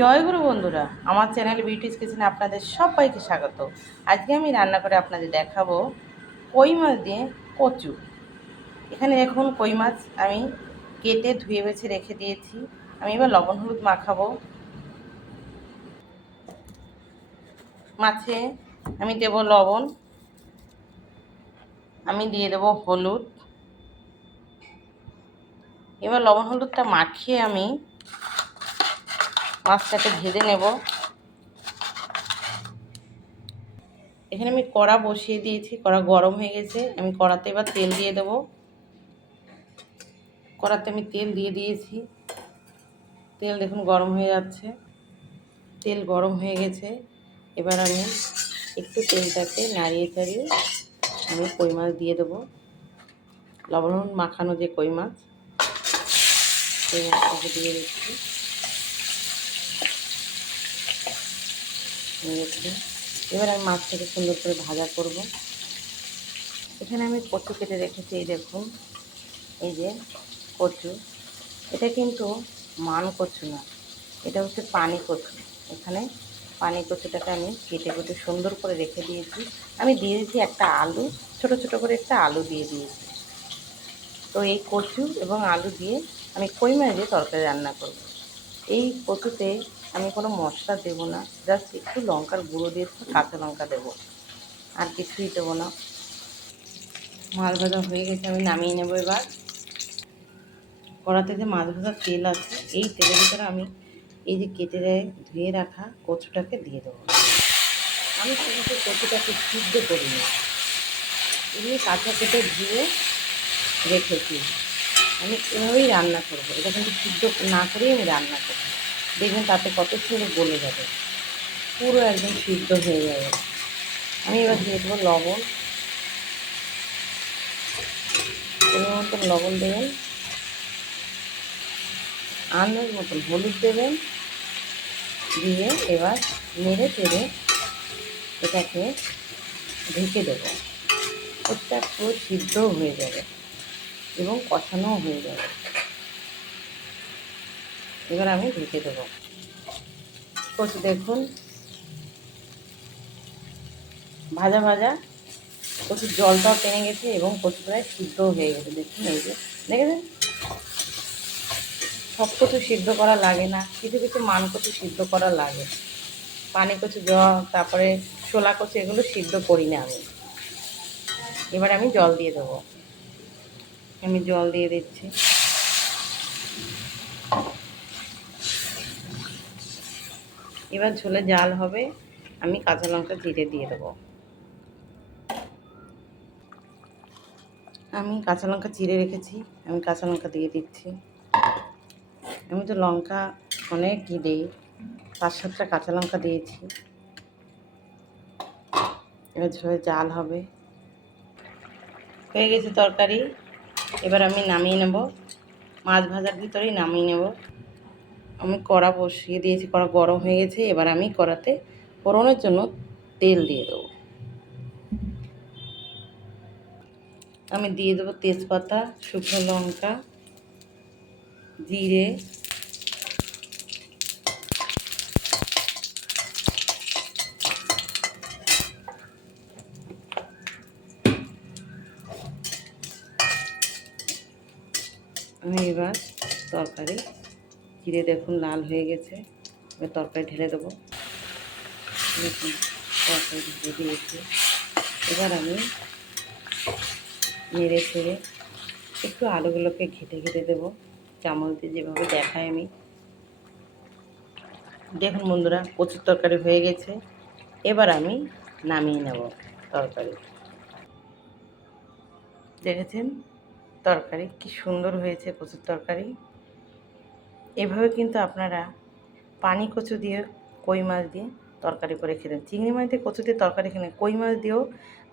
জয় গুরু বন্ধুরা, আমার channel beauties কিচেনে আপনাদের সবাইকে স্বাগত। আজকে আমি রান্না করে আপনাদের দেখাবো কই মাছ দিয়ে কচু। এখানে দেখুন কই মাছ আমি কেটে ধুয়ে বেছে রেখে দিয়েছি। আমি এবার লবণ হলুদ মাখাবো। মাছে আমি দেব লবণ, আমি দিয়ে দেব হলুদ। এবার লবণ হলুদটা মাখিয়ে আমি মাছটাকে ভেজে নেব। এখানে আমি কড়া বসিয়ে দিয়েছি, কড়া গরম হয়ে গেছে। আমি কড়াতে এবার তেল দিয়ে দেবো। কড়াতে আমি তেল দিয়ে দিয়েছি। তেল দেখুন গরম হয়ে যাচ্ছে। তেল গরম হয়ে গেছে। এবার আমি একটু তেলটাকে নাড়িয়ে চাড়িয়ে আমি কই মাছ দিয়ে দেবো। লবণ মাখানো যে কই মাছ, সেই মাছটাকে দিয়ে দিচ্ছি। এবার আমি মাছটাকে সুন্দর করে ভাজা করব। এখানে আমি কচু কেটে রেখেছি, এই দেখুন, এই যে কচু। এটা কিন্তু মান কচু না, এটা হচ্ছে পানি কচু। এখানে পানি কচুটাকে আমি কেটে কেটে সুন্দর করে রেখে দিয়েছি। আমি দিয়ে দিয়েছি একটা আলু, ছোট ছোট করে একটা আলু দিয়ে দিয়েছি। তো এই কচু এবং আলু দিয়ে আমি কই মাছ দিয়ে তরকারি রান্না করব। এই কচুতে আমি কোনো মশলা দেব না, জাস্ট একটু লঙ্কার গুঁড়ো দিয়ে কাঁচা লঙ্কা দেবো, আর কিছুই দেবো না। মাছ ভাজা হয়ে গেছে, আমি নামিয়ে নেবো। এবার কড়াতে যে মাছ ভাজার তেল আছে, এই তেলের ভিতরে আমি এই যে কেটে ধুয়ে রাখা কচুটাকে দিয়ে দেবো। আমি কিন্তু কচুটাকে সিদ্ধ করিনি, এমনি কাঁচা কেটে ধুয়ে রেখেছি। আমি এভাবেই রান্না করবো, এটা কিন্তু সিদ্ধ না করেই আমি রান্না করবো। দেখবেন তাতে কত সুন্দর গলে যাবে, পুরো একদম সিদ্ধ হয়ে যাবে। আমি এবার দিয়ে দেবো লবণ, পরিমাণ মতন লবণ দেবেন, আন্দাজ মতন হলুদ দেবেন, দিয়ে এবার নেড়ে চেড়ে এটাকে ঢেকে দেবো। ওটা পুরো সিদ্ধও হয়ে যাবে এবং কষানোও হয়ে যাবে। এবার আমি ঢেকে দেবো। কচু দেখুন ভাজা ভাজা, কচুর জলটাও টেনে গেছে এবং কচু প্রায় সিদ্ধও হয়ে গেছে। দেখুন, এই যে দেখেছেন, সব কচু সিদ্ধ করা লাগে না, কিছু কিছু মান কচু সিদ্ধ করা লাগে। পানি কচু, তারপরে শোলা কচু, এগুলো সিদ্ধ করি না আমি। এবার আমি জল দিয়ে দেবো। আমি জল দিয়ে দিচ্ছি। এবার ঝোলে জাল হবে, আমি কাঁচা লঙ্কা জিরে দিয়ে দেবো। আমি কাঁচা লঙ্কা চিড়ে রেখেছি, আমি কাঁচা লঙ্কা দিয়ে দিচ্ছি। আমি তো লঙ্কা অনেকই দিই, 5-7টা কাঁচা লঙ্কা দিয়েছি। এবার ঝোলে জাল হবে। হয়ে গেছে তরকারি, এবার আমি নামিয়ে নেব। মাছ ভাজার ভিতরেই নামিয়ে নেব। আমি কড়া বসিয়ে দিয়েছি, কড়া গরম হয়ে গেছে। এবার আমি কড়াতে ফোড়নের জন্য তেল দিয়ে দেবো। আমি দিয়ে দেবো তেজপাতা, শুকনো লঙ্কা, জিরে, আমি এবার তরকারি, জিরে দেখুন লাল হয়ে গেছে। এবার তরকারি ঢেলে দেবো। দেখুন তরকারি ঢেলে দিয়েছি। এবার আমি নেড়ে ছেড়ে একটু আলুগুলোকে ঘেটে ঘেটে দেবো, চামচ দিয়ে যেভাবে দেখাই আমি। দেখুন বন্ধুরা, কচুর তরকারি হয়ে গেছে। এবার আমি নামিয়ে নেব তরকারি। দেখেছেন তরকারি কি সুন্দর হয়েছে, কচুর তরকারি। এভাবে কিন্তু আপনারা পানি কচু দিয়ে কই মাছ দিয়ে তরকারি করে খেলেন। চিংড়ি মাছ দিয়ে কচু দিয়ে তরকারি খেলেন, কই মাছ দিয়েও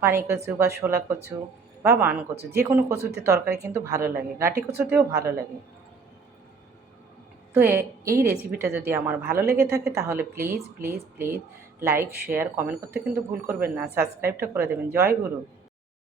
পানি কচু বা শোলা কচু বা মান কচু, যে কোনো কচু দিয়ে তরকারি কিন্তু ভালো লাগে, গাঁটি কচু দিয়েও ভালো লাগে। তো এই রেসিপিটা যদি আমার ভালো লেগে থাকে তাহলে please please please like, share, comment করতে কিন্তু ভুল করবেন না। সাবস্ক্রাইবটা করে দেবেন। জয় গুরু।